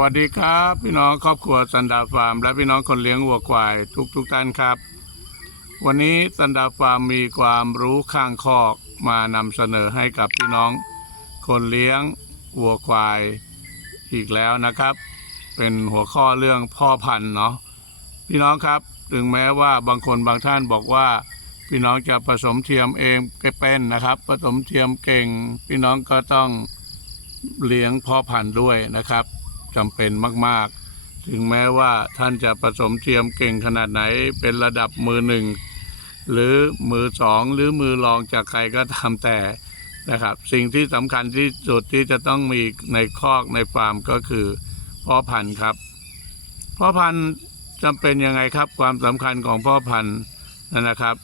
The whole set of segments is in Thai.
วัสดีครับ พี่น้องครอบครัวสันดาฟาร์ม และพี่น้องคนเลี้ยงวัวควายทุกทุกๆท่านครับ วันนี้สันดาฟาร์มมีความรู้ข้างคอกมานำเสนอให้กับพี่น้องคนเลี้ยงวัวควายอีกแล้วนะครับ เป็นหัวข้อเรื่องพ่อพันธุ์เนาะพี่น้องครับถึงแม้ว่าบางคนบางท่านบอกว่า พี่น้องจะผสมเทียมเองเป็นนะครับ ผสมเทียมเก่ง พี่น้องก็ต้องเลี้ยงพ่อพันธุ์ด้วยนะครับ จำเป็นมาก ๆ ถึงแม้ว่าท่านจะผสมเทียมเก่งขนาดไหนเป็นระดับมือหนึ่ง หรือมือสองหรือมือรองจากใครก็ตามแต่นะครับ สิ่งที่สำคัญที่สุดที่จะต้องมีในคอกในฟาร์มก็คือพ่อพันธุ์ครับพ่อพันธุ์จำเป็นยังไงครับความสำคัญของพ่อพันธุ์นั่นนะครับ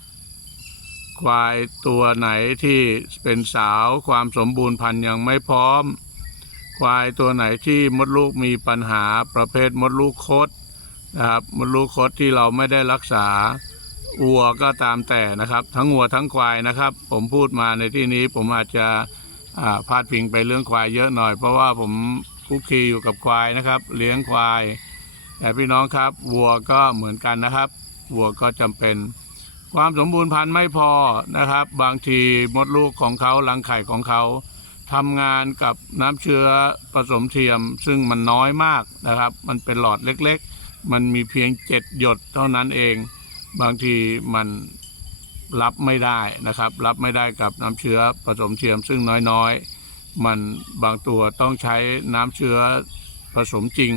ควายตัวไหนที่เป็นสาวความสมบูรณ์พันธุ์ยังไม่พร้อม ควายตัวไหนที่มดลูกมีปัญหาประเภทมดลูกคดนะครับมดลูกคดที่เราไม่ได้รักษาวัวก็ตามแต่นะครับ ทั้งวัวทั้งควายนะครับ ผมพูดมาในที่นี้ผมอาจจะาพาดพิงไปเรื่องควายเยอะหน่อย เพราะว่าผมคุกคีอยู่กับควายนะครับ เลี้ยงควาย แต่พี่น้องครับวัวก็เหมือนกันนะครับวัวก็จำเป็น ความสมบูรณ์พันธุ์ไม่พอนะครับ บางทีมดลูกของเขารังไข่ของเขา ทำงานกับน้ำเชื้อผสมเทียม ซึ่งมันน้อยมากนะครับ มันเป็นหลอดเล็กๆ มันมีเพียงเจ็ดหยดเท่านั้นเอง บางทีมันรับไม่ได้นะครับ รับไม่ได้กับน้ำเชื้อผสมเทียม ซึ่งน้อยๆ มันบางตัวต้องใช้น้ำเชื้อผสมจริง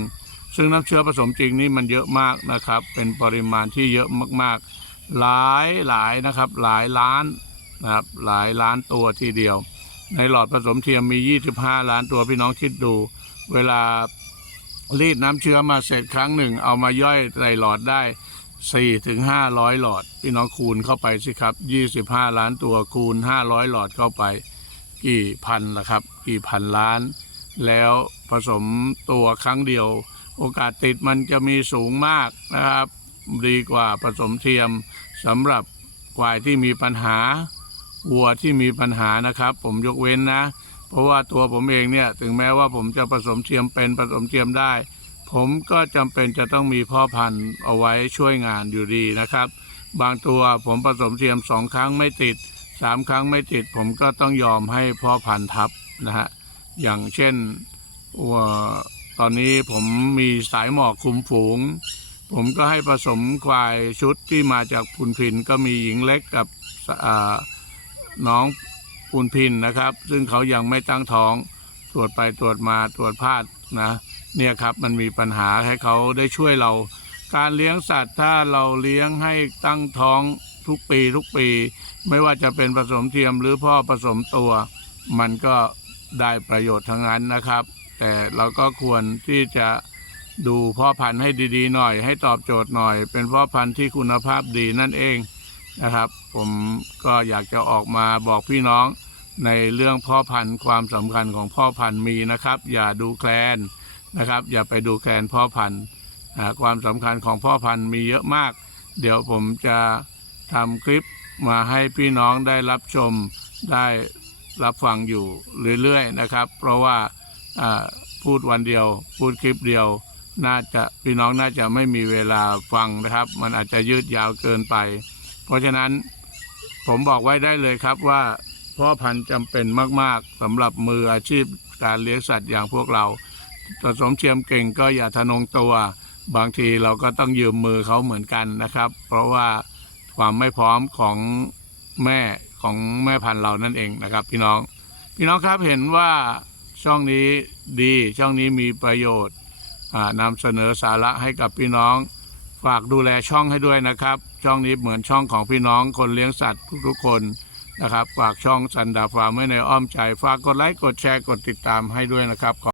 ซึ่งน้ำเชื้อผสมจริงนี่มันเยอะมากนะครับ เป็นปริมาณที่เยอะมากๆ หลายหลายนะครับหลายล้านนะครับหลายล้านตัวทีเดียว ในหลอดผสมเทียมมี 25 ล้านตัวพี่น้องคิดดู เวลารีดน้ำเชื้อมาเสร็จครั้งหนึ่ง เอามาย่อยใส่หลอดได้ 4 ถึง 500 หลอด พี่น้องคูณเข้าไปสิครับ 25 ล้านตัวคูณ 500 หลอดเข้าไป กี่พันล่ะครับ กี่พันล้าน แล้วผสมตัวครั้งเดียว โอกาสติดมันจะมีสูงมากนะครับ ดีกว่าผสมเทียมสำหรับควายที่มีปัญหา วัวที่มีปัญหานะครับ ผมยกเว้นนะ เพราะว่าตัวผมเองเนี่ยถึงแม้ว่าผมจะผสมเทียมเป็นผสมเทียมได้ ผมก็จำเป็นจะต้องมีพ่อพันธุ์เอาไว้ช่วยงานอยู่ดีนะครับ บางตัวผมผสมเทียมสองครั้งไม่ติดสามครั้งไม่ติด ผมก็ต้องยอมให้พ่อพันธุ์ทับนะฮะอย่างเช่นวัวตอนนี้ผมมีสายหมอกคุมฝูง ผมก็ให้ผสมควายชุดที่มาจากพุนพินก็มีหญิงเล็กกับอ่า น้องปูนพินนะครับ ซึ่งเขายังไม่ตั้งท้องตรวจไปตรวจมาตรวจพลาดนะเนี่ยครับมันมีปัญหาให้เขาได้ช่วยเรา การเลี้ยงสัตว์ถ้าเราเลี้ยงให้ตั้งท้องทุกปีทุกปี ไม่ว่าจะเป็นผสมเทียมหรือพ่อผสมตัว มันก็ได้ประโยชน์ทั้งนั้นนะครับ แต่เราก็ควรที่จะดูพ่อพันธุ์ให้ดีๆหน่อย ให้ตอบโจทย์หน่อย เป็นพ่อพันธุ์ที่คุณภาพดีนั่นเอง นะครับ ผมก็อยากจะออกมาบอกพี่น้องในเรื่องพ่อพันธุ์ความสำคัญของพ่อพันธุ์มีนะครับ อย่าดูแคลนนะครับ อย่าไปดูแคลนพ่อพันธุ์ความสำคัญของพ่อพันธุ์มีเยอะมาก เดี๋ยวผมจะทำคลิปมาให้พี่น้องได้รับชมได้รับฟังอยู่เรื่อยๆนะครับ เพราะว่าพูดวันเดียว พูดคลิปเดียว น่าจะพี่น้องน่าจะไม่มีเวลาฟังนะครับ มันอาจจะยืดยาวเกินไป ราะฉะนั้นผมบอกไว้ได้เลยครับว่าพ่อพันธุ์จำเป็นมาก ๆสำหรับมืออาชีพการเลี้ยงสัตว์อย่างพวกเราผสมเทียมเก่งก็อย่าทะนงตัว บางทีเราก็ต้องยืมมือเขาเหมือนกันนะครับ เพราะว่าความไม่พร้อมของแม่ของแม่พันธุ์เรานั่นเองนะครับ พี่น้อง พี่น้องครับเห็นว่าช่องนี้ดีช่องนี้มีประโยชน์นำเสนอสาระให้กับพี่น้อง ฝากดูแลช่องให้ด้วยนะครับ ช่องนี้เหมือนช่องของพี่น้องคนเลี้ยงสัตว์ทุกๆคนนะครับฝากช่องสันดาฟาร์มไว้ในอ้อมใจฝากกดไลค์กดแชร์กดติดตามให้ด้วยนะครับ